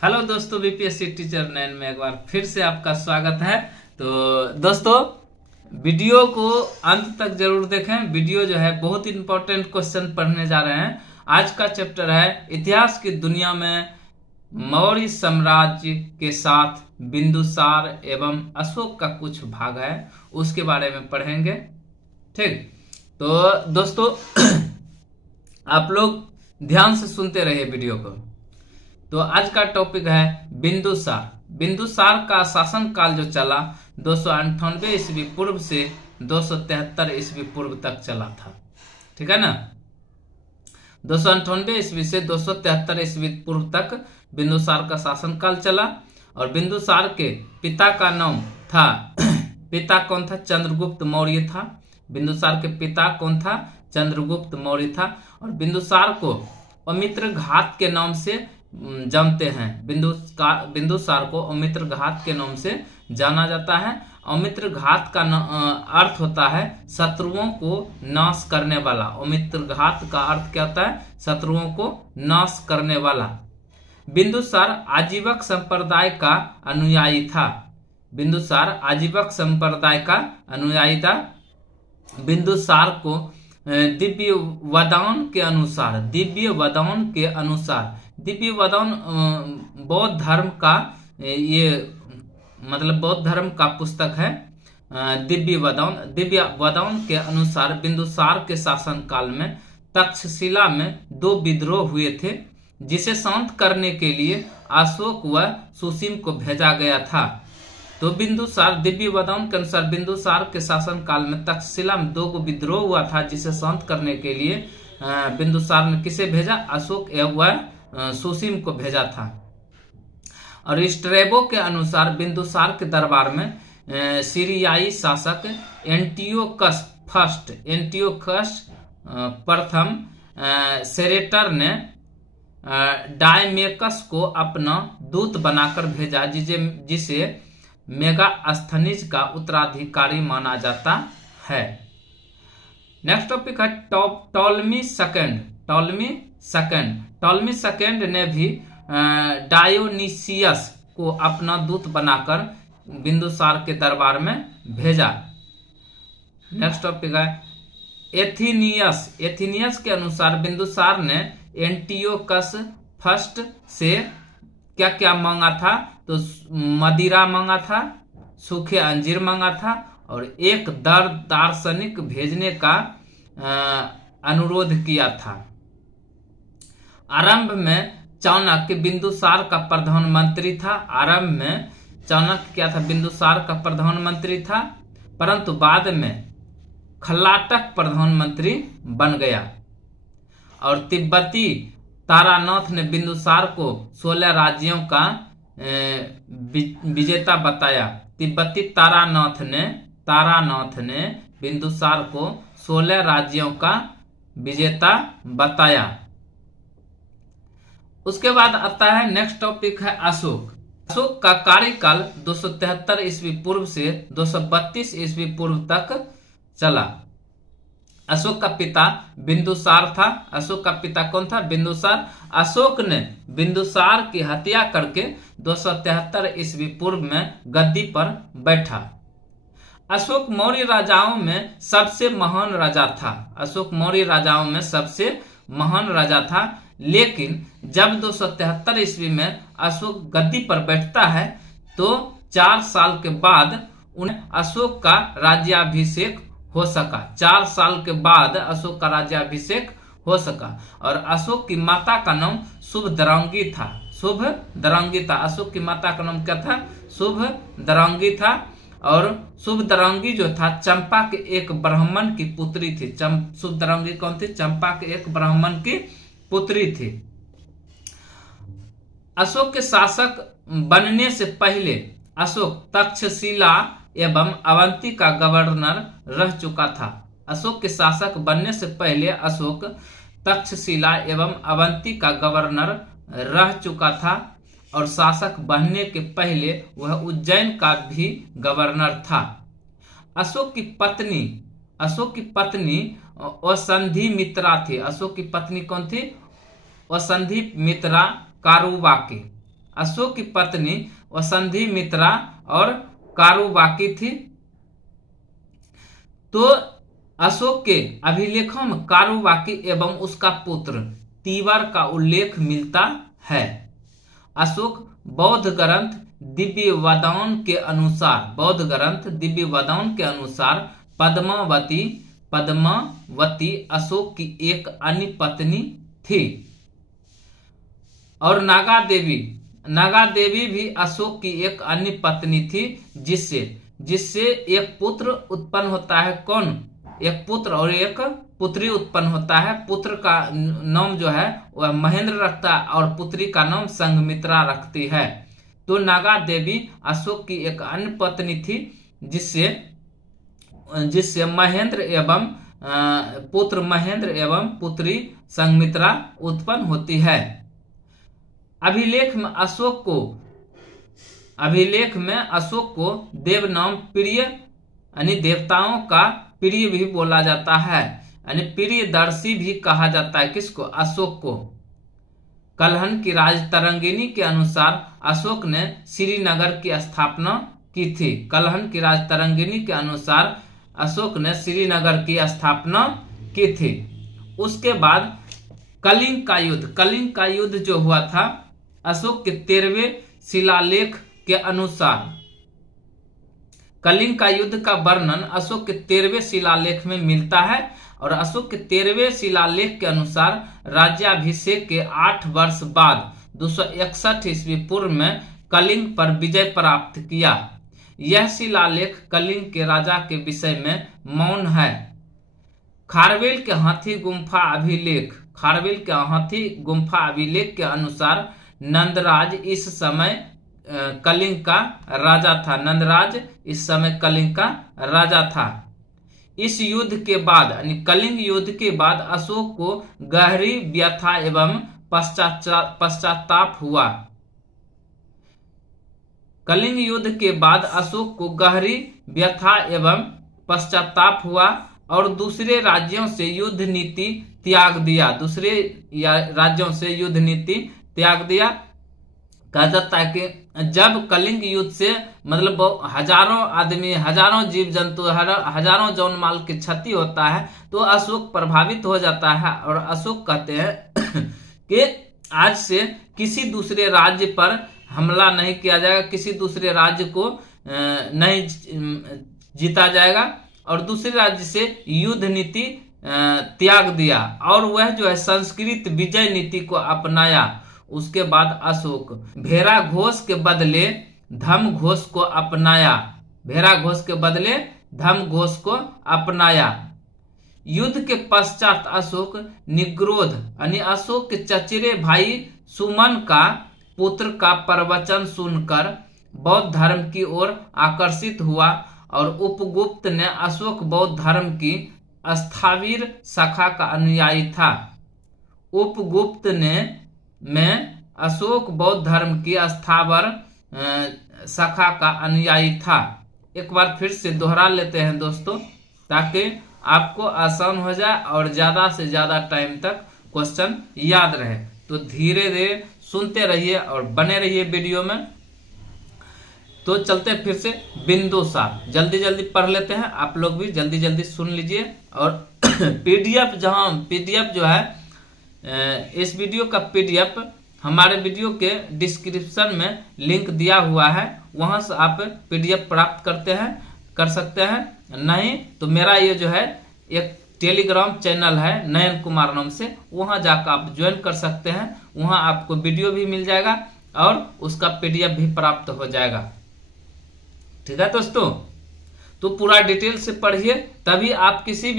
Hello दोस्तों, BPSC teacher 9 में एक बार फिर से आपका स्वागत है। तो दोस्तों, वीडियो को अंत तक जरूर देखें। वीडियो जो है बहुत इंपॉर्टेंट क्वेश्चन पढ़ने जा रहे हैं। आज का चैप्टर है इतिहास की दुनिया में मौर्य साम्राज्य के साथ बिंदुसार एवं अशोक का कुछ भाग है, उसके बारे में पढ़ेंगे। ठीक, तो दोस्तों आप लोग ध्यान से सुनते रहिए वीडियो को। तो आज का टॉपिक है बिंदुसार। बिंदुसार का शासन काल जो चला 298 ईस्वी पूर्व से 273 ईस्वी पूर्व तक चला था। ठीक है ना, 298 ईस्वी से 273 ईस्वी पूर्व तक बिंदुसार का शासन काल चला। और बिंदुसार के पिता का नाम था पिता कौन था? चंद्रगुप्त मौर्य था। बिंदुसार के पिता कौन था? चंद्रगुप्त मौर्य था। और बिंदुसार को अमित्र घात के नाम से जानते हैं। बिंदुसार को अमित्र घात के नाम से जाना जाता है। अमित्र घात का अर्थ होता है शत्रुओं को नाश करने वाला। अमित्र घात का अर्थ क्या होता है? शत्रुओं को नाश करने वाला। बिंदुसार आजीवक संप्रदाय का अनुयायी था। बिंदुसार आजीवक संप्रदाय का अनुयायी था। बिंदुसार को दिव्य वदान के अनुसार दिव्य वदान बौद्ध धर्म का बौद्ध धर्म का पुस्तक है। दिव्य वदान के अनुसार बिंदुसार के शासन काल में तक्षशिला में 2 विद्रोह हुए थे, जिसे शांत करने के लिए अशोक व सुसीम को भेजा गया था। तो बिंदुसार दिव्य वदान के अनुसार बिंदुसार के शासन काल में तक्षशिला में 2 विद्रोह हुआ था, जिसे शांत करने के लिए बिंदुसार ने किसे भेजा? अशोक एवं सुसीम को भेजा था। और स्ट्रेबो के अनुसार बिंदुसार के दरबार में सीरियाई शासक एंटियोकस प्रथम सेरेटर ने डायमेकस को अपना दूत बनाकर भेजा, जिसे मेगास्थनीज का उत्तराधिकारी माना जाता है। नेक्स्ट टॉपिक है टॉलमी सेकंड ने भी डायोनिसियस को अपना दूत बनाकर बिंदुसार के दरबार में भेजा। नेक्स्ट टॉपिक है एथीनियस के अनुसार बिंदुसार ने एंटियोकस फर्स्ट से क्या क्या मांगा था? तो मदिरा मांगा था, सूखे अंजीर मांगा था और एक दार्शनिक भेजने का अनुरोध किया था। आरंभ में चाणक्य बिंदुसार का प्रधानमंत्री था। आरंभ में चाणक्य क्या था? बिंदुसार का प्रधानमंत्री था, परंतु बाद में खल्लाटक प्रधानमंत्री बन गया। और तिब्बती तारानाथ ने बिंदुसार को 16 राज्यों का विजेता बताया। तिब्बती तारानाथ ने बिंदुसार को 16 राज्यों का विजेता बताया। उसके बाद आता है नेक्स्ट टॉपिक है अशोक का कार्यकाल 273 ईस्वी पूर्व से 232 ईस्वी पूर्व तक चला। अशोक का पिता बिंदुसार था। अशोक का पिता कौन था? बिंदुसार। अशोक ने बिंदुसार की हत्या करके 273 ईस्वी पूर्व में गद्दी पर बैठा। अशोक मौर्य राजाओं में सबसे महान राजा था। अशोक मौर्य राजाओं में सबसे महान राजा था, लेकिन जब 273 ईस्वी में अशोक गद्दी पर बैठता है तो 4 साल के बाद उन्हें अशोक का राज्याभिषेक हो सका। 4 साल के बाद अशोक का राज्याभिषेक हो सका। और अशोक की माता का नाम शुभद्रंगी था। अशोक की माता का नाम क्या था? शुभद्रंगी था। और शुभद्रंगी जो था चंपा के एक ब्राह्मण की पुत्री थी। शुभद्रंगी कौन थी? चंपा के एक ब्राह्मण की पुत्री थी। अशोक के शासक बनने से पहले अशोक तक्षशिला एवं अवंती का गवर्नर रह चुका था। अशोक के शासक बनने से पहले अशोक तक्षशिला एवं अवंती का गवर्नर रह चुका था। और शासक बनने के पहले वह उज्जैन का भी गवर्नर था। अशोक की पत्नी असंधि मित्रा थी। अशोक की पत्नी कौन थी? असंधि मित्रा कारुबाकी। अशोक की पत्नी वसुंधरा और कारुबाकी थी। तो अशोक के अभिलेखों में कारुबाकी एवं उसका पुत्र तीवर का उल्लेख मिलता है। अशोक बौद्ध ग्रंथ दिव्य वदान के अनुसार पद्मावती अशोक की एक अन्य पत्नी थी। और नागा देवी भी अशोक की एक अन्य पत्नी थी, जिससे एक पुत्र उत्पन्न होता है। कौन? एक पुत्र और एक पुत्री उत्पन्न होता है। पुत्र का नाम जो है वह महेंद्र रखता है और पुत्री का नाम संघमित्रा रखती है। तो नागा देवी अशोक की एक अन्य पत्नी थी, जिससे महेंद्र एवं पुत्र महेंद्र एवं पुत्री संघमित्रा उत्पन्न होती है। अभिलेख में अशोक को देव नाम प्रिय यानी देवताओं का प्रिय भी बोला जाता है, यानी प्रियदर्शी भी कहा जाता है। किसको? अशोक को। कलहन की राजतरंगिणी के अनुसार अशोक ने श्रीनगर की स्थापना की थी। कलहन की राजतरंगिणी के अनुसार अशोक ने श्रीनगर की स्थापना की थी। उसके बाद कलिंग का युद्ध जो हुआ था, अशोक के 13वें शिलालेख के अनुसार कलिंग का युद्ध का वर्णन अशोक के 13वें शिलालेख में मिलता है। और अशोक के 13वें शिलालेख के अनुसार राज्याभिषेक के 8 वर्ष बाद 261 ईस्वी पूर्व में कलिंग पर विजय प्राप्त किया। यह शिलालेख कलिंग के राजा के विषय में मौन है। खारवेल के हाथी गुम्फा अभिलेख के अनुसार नंदराज इस समय कलिंग का राजा था। इस युद्ध के बाद यानी कलिंग युद्ध के बाद अशोक को गहरी व्यथा एवं पश्चाताप हुआ। कलिंग युद्ध के बाद अशोक को गहरी व्यथा एवं पश्चाताप हुआ और दूसरे राज्यों से युद्ध नीति त्याग दिया। कहा जाता है कि जब कलिंग युद्ध से मतलब हजारों जीव जंतु हजारों जौन माल की क्षति होता है, तो अशोक प्रभावित हो जाता है और अशोक कहते हैं कि आज से किसी दूसरे राज्य पर हमला नहीं किया जाएगा, किसी दूसरे राज्य को नहीं जीता जाएगा और दूसरे राज्य से युद्ध नीति त्याग दिया और वह जो है संस्कृत विजय नीति को अपनाया। उसके बाद अशोक भेरा घोष के बदले धम घोष को अपनाया। युद्ध के पश्चात अशोक निग्रोध यानी अशोक के चचेरे भाई सुमन का पुत्र का प्रवचन सुनकर बौद्ध धर्म की ओर आकर्षित हुआ और उपगुप्त ने अशोक बौद्ध धर्म की स्थावीर शाखा का अनुयायी था। उपगुप्त में अशोक बौद्ध धर्म की स्थावर शाखा का अनुयायी था। एक बार फिर से दोहरा लेते हैं दोस्तों, ताकि आपको आसान हो जाए और ज्यादा से ज्यादा टाइम तक क्वेश्चन याद रहे। तो धीरे धीरे सुनते रहिए और बने रहिए वीडियो में। तो चलते फिर से बिंदुसार, जल्दी पढ़ लेते हैं। आप लोग भी जल्दी सुन लीजिए और पीडीएफ जो है इस वीडियो का पीडीएफ हमारे वीडियो के डिस्क्रिप्शन में लिंक दिया हुआ है, वहां से आप पीडीएफ प्राप्त कर सकते हैं। नहीं तो मेरा ये जो है एक टेलीग्राम चैनल है नयन कुमार नाम से, वहां जाकर आप ज्वाइन कर सकते हैं। वहां आपको वीडियो भी मिल जाएगा और उसका पीडीएफ भी प्राप्त हो जाएगा। ठीक है दोस्तों, तो पूरा डिटेल से पढ़िए, तभी आप किसी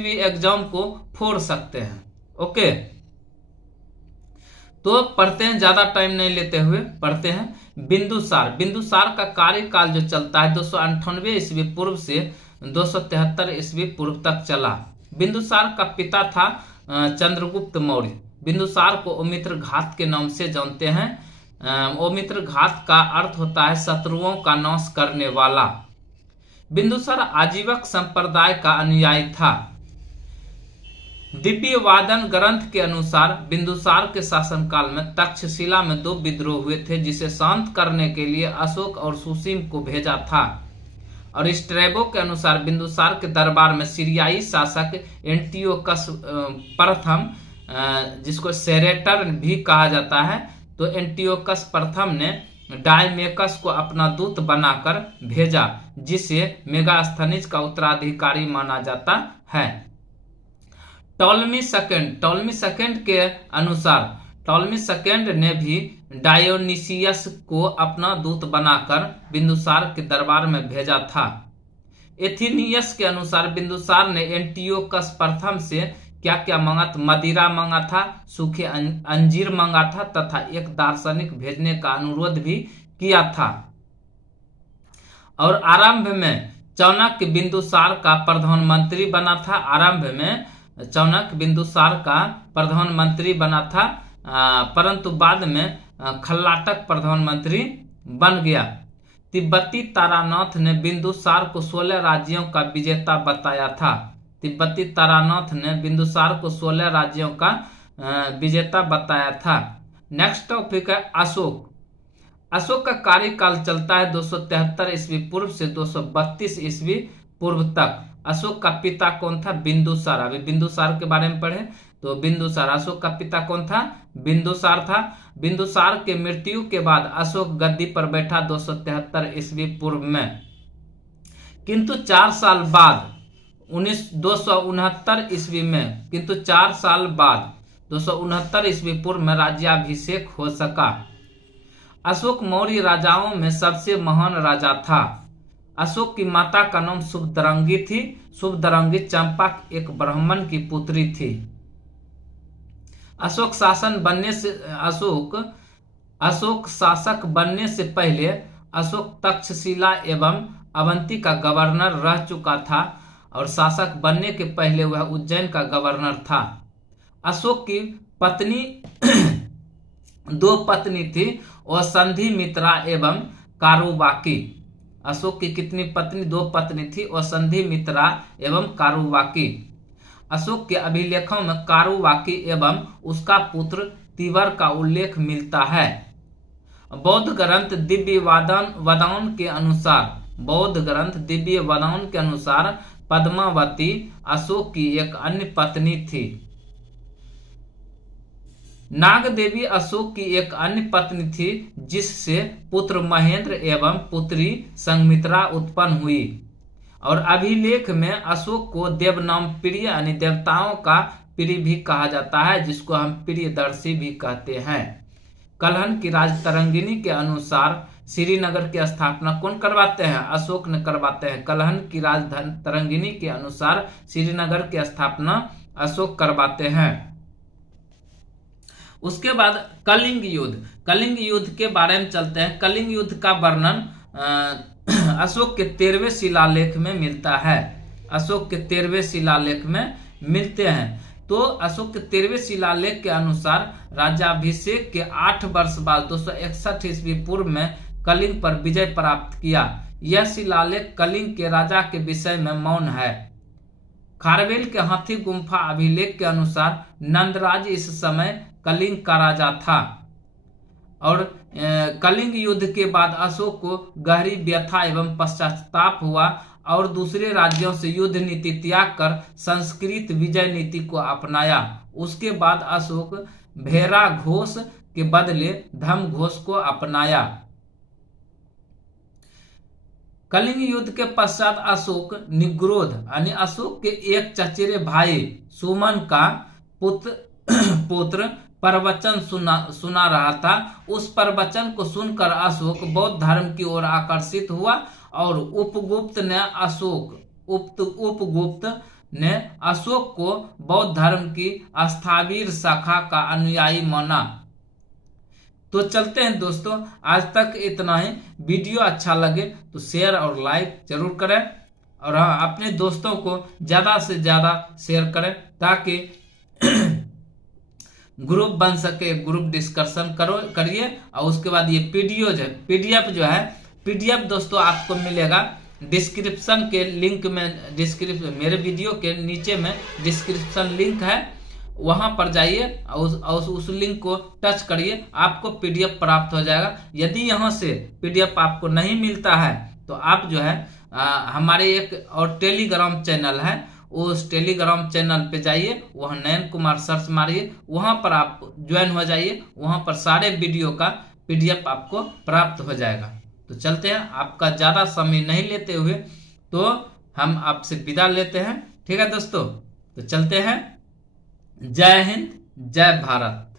भी एग्जाम को फोड़ सकते हैं। ओके, तो पढ़ते हैं, ज्यादा टाइम नहीं लेते हुए पढ़ते हैं। बिंदुसार का कार्यकाल जो चलता है 298 ईस्वी पूर्व से 273 ईस्वी पूर्व तक चला। बिंदुसार का पिता था चंद्रगुप्त मौर्य। बिंदुसार को ओमित्र घात के नाम से जानते हैं। ओमित्र घात का अर्थ होता है शत्रुओं का नाश करने वाला। बिंदुसार आजीवक संप्रदाय का अनुयायी था। दिव्य वादन ग्रंथ के अनुसार बिंदुसार के शासनकाल में तक्षशिला में 2 विद्रोह हुए थे, जिसे शांत करने के लिए अशोक और सुसीम को भेजा था। और स्ट्रैबो के अनुसार बिंदुसार के दरबार में सीरियाई शासक एंटियोकस प्रथम, जिसको सेरेटर भी कहा जाता है, तो एंटियोकस प्रथम ने डायमेकस को अपना दूत बनाकर भेजा, जिसे मेगास्थनीज का उत्तराधिकारी माना जाता है। टॉलमी सेकंड के अनुसार टॉलमी सेकंड ने भी डायोनिसियस को अपना दूत बनाकर बिंदुसार के दरबार में भेजा था। एथिनियस के अनुसार बिंदुसार ने एंटियोकस प्रथम से क्या क्या मांगा था? मदिरा मांगा था, सूखे अंजीर मांगा था तथा एक दार्शनिक भेजने का अनुरोध भी किया था। और आरंभ में चाणक्य बिंदुसार का प्रधानमंत्री बना था। चाणक्य बिंदुसार का प्रधानमंत्री बना था, परंतु बाद में खल्लाटक प्रधानमंत्री बन गया। तिब्बती तारानाथ ने बिंदुसार को 16 राज्यों का विजेता बताया था। तिब्बती तारानाथ ने बिंदुसार को 16 राज्यों का विजेता बताया था। नेक्स्ट टॉपिक है अशोक। अशोक का कार्यकाल चलता है 273 ईस्वी पूर्व से 232 ईस्वी पूर्व तक। अशोक का पिता कौन था? बिंदुसार। अभी बिंदुसार के बारे में पढ़े तो बिंदुसार, अशोक का पिता कौन था? बिंदुसार था। बिंदुसार के मृत्यु के बाद अशोक गद्दी पर बैठा 273 ईस्वी पूर्व में, किंतु 4 साल बाद 269 ईस्वी में, किंतु 4 साल बाद 269 ईस्वी पूर्व में राज्याभिषेक हो सका। अशोक मौर्य राजाओं में सबसे महान राजा था। अशोक की माता का नाम शुभदरंगी थी। शुभदरंगी चंपा एक ब्राह्मण की पुत्री थी। अशोक शासक बनने से पहले अशोक तक्षशिला एवं अवंती का गवर्नर रह चुका था और शासक बनने के पहले वह उज्जैन का गवर्नर था। अशोक की पत्नी 2 पत्नी थी और संधिमित्रा एवं कारुबाकी। अशोक की कितनी पत्नी? 2 पत्नी थी और संधिमित्रा एवं कारुबाकी। अशोक के अभिलेखों में कारुबाकी एवं उसका पुत्र तिबर का उल्लेख मिलता है। बौद्ध ग्रंथ दिव्य वदान के अनुसार पद्मावती अशोक की एक अन्य पत्नी थी। नाग देवी अशोक की एक अन्य पत्नी थी, जिससे पुत्र महेंद्र एवं पुत्री संघमित्रा उत्पन्न हुई। और अभिलेख में अशोक को देवनाम प्रिय यानी देवताओं का प्रिय भी कहा जाता है, जिसको हम प्रियदर्शी भी कहते हैं। कलहन की राजतरंगिणी के अनुसार श्रीनगर की स्थापना कौन करवाते हैं? अशोक ने करवाते हैं। कलहन की राजतरंगिणी के अनुसार श्रीनगर की स्थापना अशोक करवाते हैं। उसके बाद कलिंग युद्ध के बारे में चलते हैं। कलिंग युद्ध का वर्णन अशोक के 13वें शिलालेख में मिलता है। अशोक के 13वें शिलालेख में मिलते हैं। तो अशोक के 13वें शिलालेख के अनुसार राज्याभिषेक के 8 वर्ष बाद 261 ईस्वी पूर्व में कलिंग पर विजय प्राप्त किया। यह शिलालेख कलिंग के राजा के विषय में मौन है। खारवेल के हाथी गुम्फा अभिलेख के अनुसार नंदराज इस समय कलिंग का राजा था। और कलिंग युद्ध के बाद अशोक को गहरी व्यथा एवं पश्चाताप हुआ और दूसरे राज्यों से युद्ध नीति त्याग कर संस्कृत विजय नीति को अपनाया। उसके बाद अशोक भेरा घोष के बदले धम घोष को अपनाया। कलिंग युद्ध के पश्चात अशोक निग्रोध यानी अशोक के एक चचेरे भाई सुमन का पुत्र प्रवचन सुना रहा था। उस प्रवचन को सुनकर अशोक बौद्ध धर्म की ओर आकर्षित हुआ और उपगुप्त ने अशोक को बौद्ध धर्म की स्थावीर शाखा का अनुयायी माना। तो चलते हैं दोस्तों, आज तक इतना ही। वीडियो अच्छा लगे तो शेयर और लाइक जरूर करें और हाँ, अपने दोस्तों को ज्यादा से ज्यादा शेयर करें ताकि ग्रुप बन सके। ग्रुप डिस्कशन करिए। और उसके बाद ये पीडीएफ जो है पीडीएफ दोस्तों आपको मिलेगा डिस्क्रिप्शन के लिंक में मेरे वीडियो के नीचे में डिस्क्रिप्शन लिंक है, वहां पर जाइए और उस लिंक को टच करिए, आपको पीडीएफ प्राप्त हो जाएगा। यदि यहां से पीडीएफ आपको नहीं मिलता है तो आप जो है हमारे एक और टेलीग्राम चैनल है, उस टेलीग्राम चैनल पे जाइए, वहां नयन कुमार सर्च मारिए, वहां पर आप ज्वाइन हो जाइए, वहां पर सारे वीडियो का पीडीएफ आपको प्राप्त हो जाएगा। तो चलते हैं, आपका ज्यादा समय नहीं लेते हुए तो हम आपसे विदा लेते हैं। ठीक है दोस्तों, तो चलते हैं। जय हिंद, जय भारत।